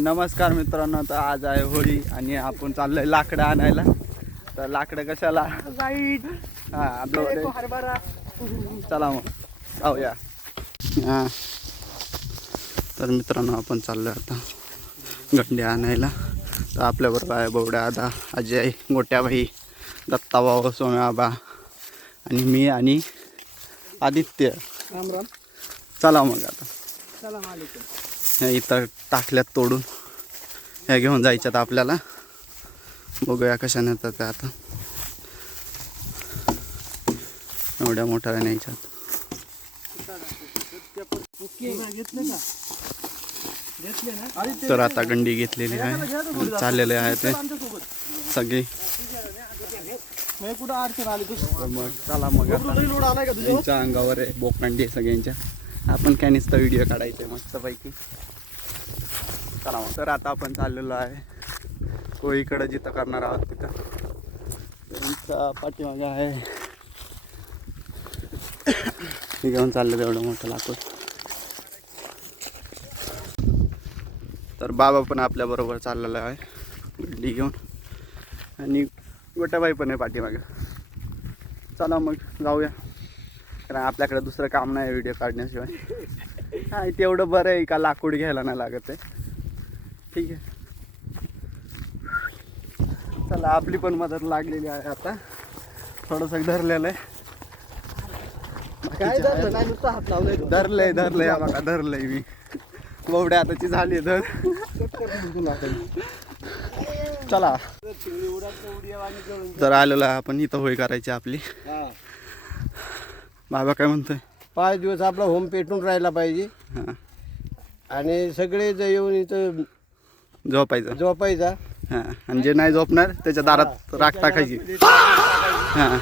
नमस्कार मित्रांनो, तर आज आहे होळी आणि आपण चाललोय लाकडं आणायला. तर लाकडं कशाला हा आपलं चला मग जाऊया. हां तर मित्रांनो आपण चाललोय आता गंडे आणायला. तर आपल्याबरोबर आहे बवड्या दादा, अजय, गोट्याबाई, दत्ताभाऊ, सोम्याबा आणि मी आणि आदित्य. राम राम. चला मग आता सलाम अलैकुम. इथं टाकल्यात तोडून ह्या घेऊन जायच्यात आपल्याला. बघूया कशा नेतात त्या आता. एवढ्या मोठ्या न्यायच्यात. तर आता गंडी घेतलेली आहे, चाललेले आहे ते सगळे. मग चला मग त्यांच्या अंगावर आहे बोकंडी सगळ्यांच्या. आपण काय नुसतं व्हिडिओ काढायचे मस्तपैकी. चला मग. तर आता आपण चाललेलो आहे कोळीकडं, जिथं करणार आहोत तिथं. त्यांचा पाठीमागे आहे हे घेऊन चाललं एवढं मोठं लाकूड. तर बाबा पण आपल्याबरोबर चाललेला आहे गंडी घेऊन आणि गोट्याबाई पण आहे पाठीमागे. चला मग जाऊया, कारण आपल्याकडे दुसरं काम नाही व्हिडिओ काढण्याशिवाय. हा तेवढं बरं आहे का लाकूड घ्यायला नाही लागत आहे. ठीक आहे चला, आपली पण मदत लागलेली आहे. आता थोडंसं धरलेलं आहे. काय धरलं नाही, नुसतं हात लावलंय. धरलंय बघा, धरलंय मी. बवड्या आताची झाली धर. चला जर आलेला आपण इथं होळी करायची आपली. बाबा काय म्हणतोय? 5 दिवस आपला होम पेटून राहिला पाहिजे. हां आणि सगळे जे येऊन इथं झोपायचा. हां आणि जे नाही झोपणार त्याच्या दारात राख टाकायची. हां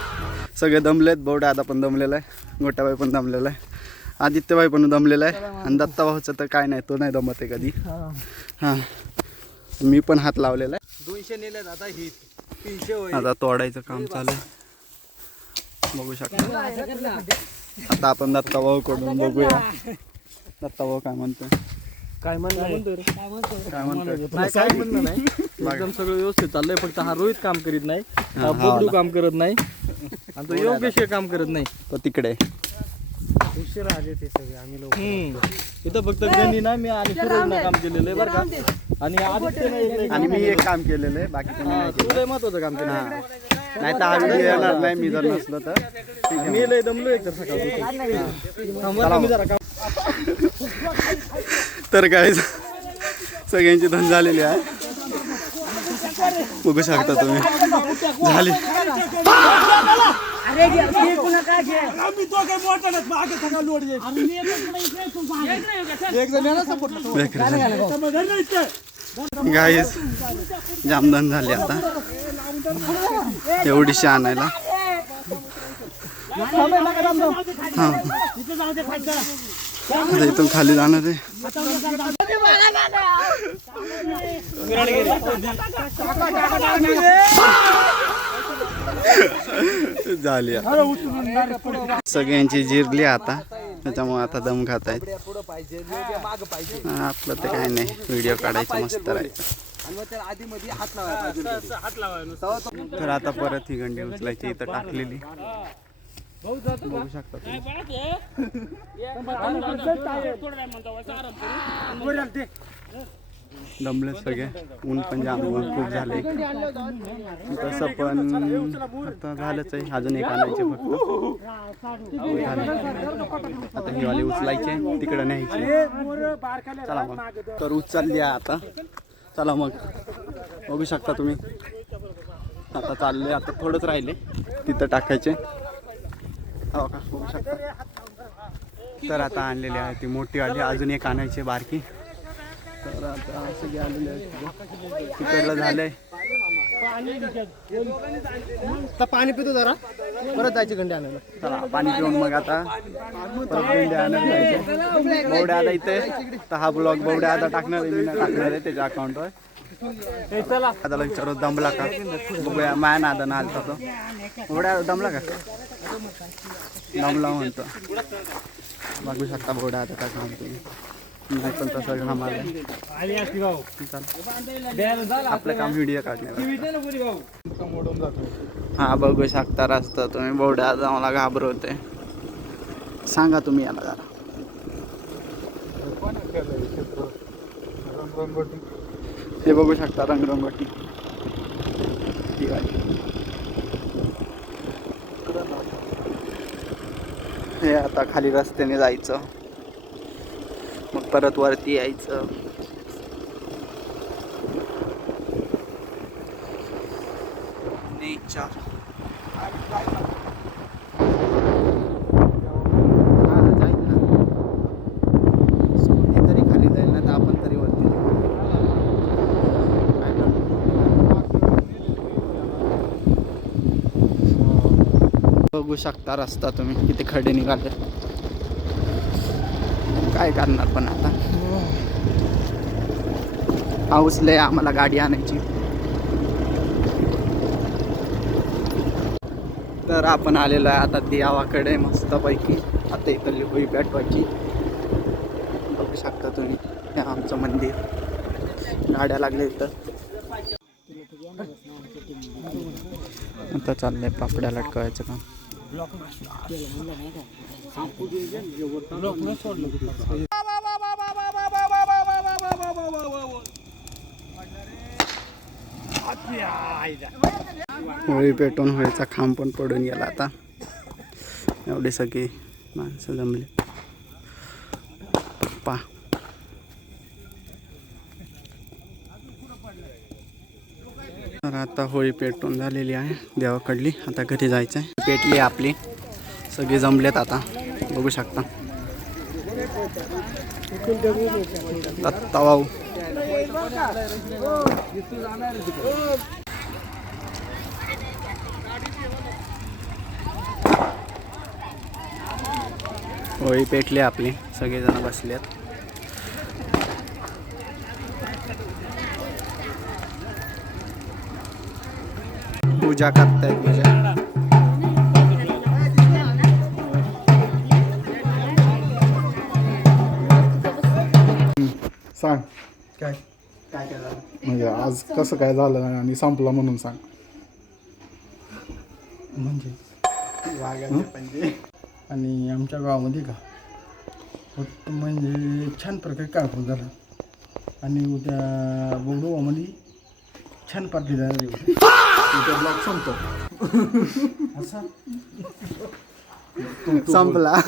सगळे दमलेत. बवड्या आता पण दमलेला आहे, गोट्याबाई पण दमलेला आहे, आदित्यबाई पण दमलेला आहे आणि दत्ताभाऊचं तर काय नाही, तो नाही दमत आहे कधी. हां मी पण हात लावलेला आहे. 200 नेल्यात आता. ही 300 होईल. आता तोडायचं काम चालू आहे, बघू शकता. आता आपण दत्ताभाऊ कडून बघूया दत्ताभाऊ काय म्हणतोय. काय म्हणतोय काय काय म्हणणं नाही. एकदम सगळं व्यवस्थित चाललंय. फक्त हा रोहित काम करीत नाही, हा बबडू काम करत नाही आणि तो योगेश काम करत नाही. तो तिकडे उशिरा आले ते सगळे आम्ही लोक. इथं फक्त गणी ना मी आणि सूरजनं काम केलेलं आहे बरं का. आणि आदित्य नाही, आणि मी एक काम केलेलं आहे, बाकी कोणी नाही केलं. लय महत्वाचं काम केलं. नाही तर हा व्हिडिओ येणार नाही मी जर नसलो तर. मी लय दमलो एक तर सकाळी जरा काम. तर काय सगळ्यांची धन झालेली आहे, बघू शकता तुम्ही. झाली गाईस, जामधन झाली आता एवढीशी आणायला. हां आता इथून खाली जाणार आहे. झाली सगळ्यांची जिरली आता, त्याच्यामुळे आता दम खात आहेत. आपलं तर काय नाही, व्हिडिओ काढायचं मस्त राहायचं. तर आता परत ही गंडी उचलायची इथं टाकलेली, बघू शकता दमले सगळे. ऊन पण जाम खूप झाले. तसं पण आता झालंच आहे, अजून एक आणायचे फक्त. आता ही वाली उचलायचे, तिकडं न्यायचे. चला मग. तर उचलली आहे आता. चला मग, बघू शकता तुम्ही. आता चालले, आता थोडंच राहिले तिथं टाकायचे. हो का, बघू शकता. तर आता आणलेली आहे ती मोठी वाली, अजून एक आणायची बारकी. तर आता सगळे आलेले आहेत. तिकडलं झालंय. पाणी पितो जरा, परत जायची गंडी आणायला. चला पाणी पिऊन मग आता परत गंडी आणायला जायचं. बवड्या आता इथे. तर हा ब्लॉग बवड्या आता टाकणार आहे, मी नाही टाकणार आहे त्याच्या अकाउंटवर. आता विचारू दमला का, बघूया. माया नादानं आलता तो. बवड्या दमला का? दमला म्हणतो. बघू शकता बवड्या आता काय काम तुम्ही. नाही पण तसा घाम आला. आपलं काम व्हिडिओ काढण्यावर. हा बघू शकता रस्ता तुम्ही. बोर्ड आज आम्हाला घाबरवते. सांगा तुम्ही याला जरा. हे बघू शकता रंगरंगोटी. हे आता खाली रस्त्याने जायचं, मग परत वरती यायचं. नेचर. जाईल ना. स्कूटी तरी खाली जाईल ना, तर आपण तरी वरती जाऊ. बघू शकता रस्ता तुम्ही किती खडे निघाले. काय करणार पण आता. पाऊस लय आम्हाला गाडी आणायची. तर आपण आलेलो आहे आता देवाकडे मस्तपैकी. आता इथली होई भेटवायची. बघू शकता तुम्ही हे आमचं मंदिर. गाड्या लागल्या इथं. आता चाललंय पापड्या लटकवायचं काम. होळी पेटून होळीचा खांब पण पडून गेला. आता एवढी सगळी माणसं जमली. पा तर आता होळी पेटून झालेली आहे देवाकडली. आता घरी जायचं आहे. पेटली आपली. सगळे जमलेत आता. बघू शकता दत्ता भाऊ. होळी पेटली आपली. सगळेजण बसलेत. पूजा करतायत. पूजा सांग काय काय काय झालं. म्हणजे आज कसं काय झालं आणि संपला म्हणून सांग. म्हणजे वाघाचे पंजे. आणि आमच्या गावामध्ये का होत म्हणजे छान प्रकारे कार्यक्रम झाला. आणि उद्या बोगडोबामध्ये छान पार्टी झाली. उद्या ब्लॉग संपतो. असा संपला.